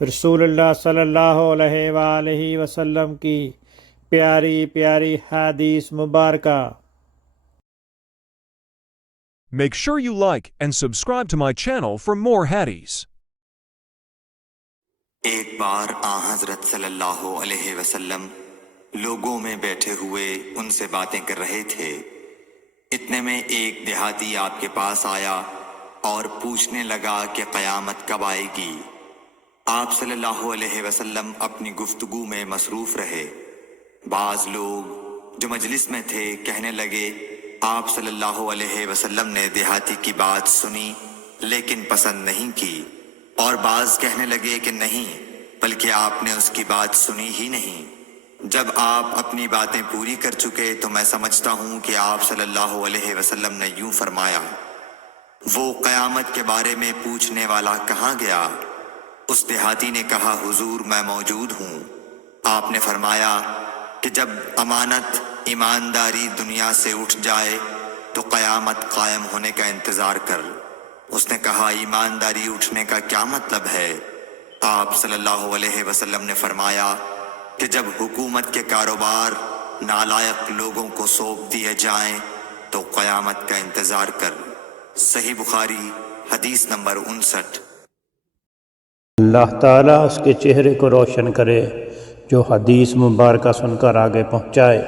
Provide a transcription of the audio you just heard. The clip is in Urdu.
رسول اللہ صلی اللہ علیہ وآلہ وسلم کی پیاری پیاری حدیث مبارکہ۔ Make sure you like and subscribe to my channel for more hadiths. ایک بار حضرت صلی اللہ علیہ وسلم لوگوں میں بیٹھے ہوئے ان سے باتیں کر رہے تھے۔ اتنے میں ایک دیہاتی آپ کے پاس آیا اور پوچھنے لگا کہ قیامت کب آئے گی۔ آپ صلی اللہ علیہ وسلم اپنی گفتگو میں مصروف رہے۔ بعض لوگ جو مجلس میں تھے کہنے لگے، آپ صلی اللہ علیہ وسلم نے دیہاتی کی بات سنی لیکن پسند نہیں کی، اور بعض کہنے لگے کہ نہیں، بلکہ آپ نے اس کی بات سنی ہی نہیں۔ جب آپ اپنی باتیں پوری کر چکے تو میں سمجھتا ہوں کہ آپ صلی اللہ علیہ وسلم نے یوں فرمایا، وہ قیامت کے بارے میں پوچھنے والا کہاں گیا؟ اس دیہاتی نے کہا، حضور میں موجود ہوں۔ آپ نے فرمایا کہ جب امانت ایمانداری دنیا سے اٹھ جائے تو قیامت قائم ہونے کا انتظار کر۔ اس نے کہا، ایمانداری اٹھنے کا کیا مطلب ہے؟ آپ صلی اللہ علیہ وسلم نے فرمایا کہ جب حکومت کے کاروبار نالائق لوگوں کو سونپ دیے جائیں تو قیامت کا انتظار کر۔ صحیح بخاری حدیث نمبر 59۔ اللہ تعالیٰ اس کے چہرے کو روشن کرے جو حدیث مبارکہ سن کر آگے پہنچائے۔